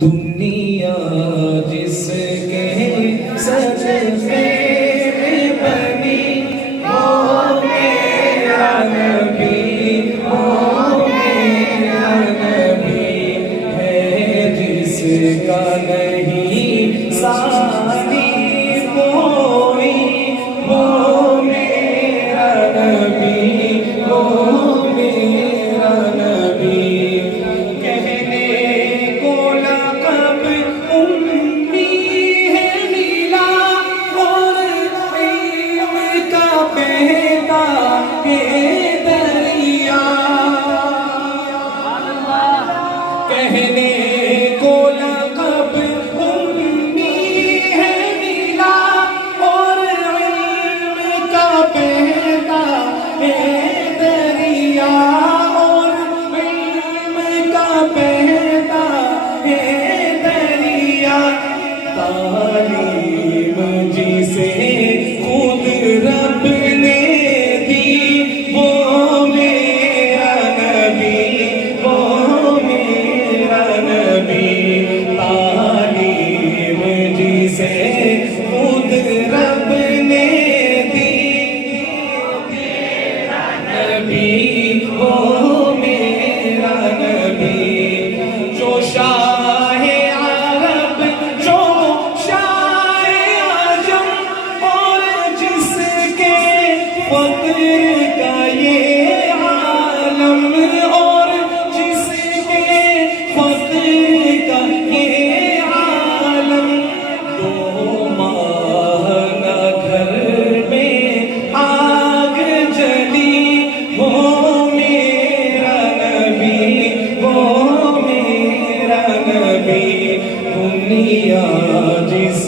دنیا جس کے صدقے میں بنی وہ میرا نبی، وہ میرا نبی ہے، جس کا نہیں ثانی کوئی، وہ میرا نبی، وہ میرا نبی۔ کہنے کو لقب امی ہے ملا، اور علم کا پیدا ہے دریا، اور علم کا پیدا ہے دریا۔ تعلیم جسے خود رب نے دی، وہ میرا نبی، وہ میرا نبی۔ تعلیم جسے خود رب نے دی، میرا نبی، وہ میرا نبی۔ جو شاہ عرب، جو شاہ عجم، اور جس کے فقر کا یہ عالم، اور جس کے فقر کا یہ عالم، دو ماہ نہ گھر میں آگ جلی، وہ میرا نبی، وہ میرا نبی۔ دنیا جس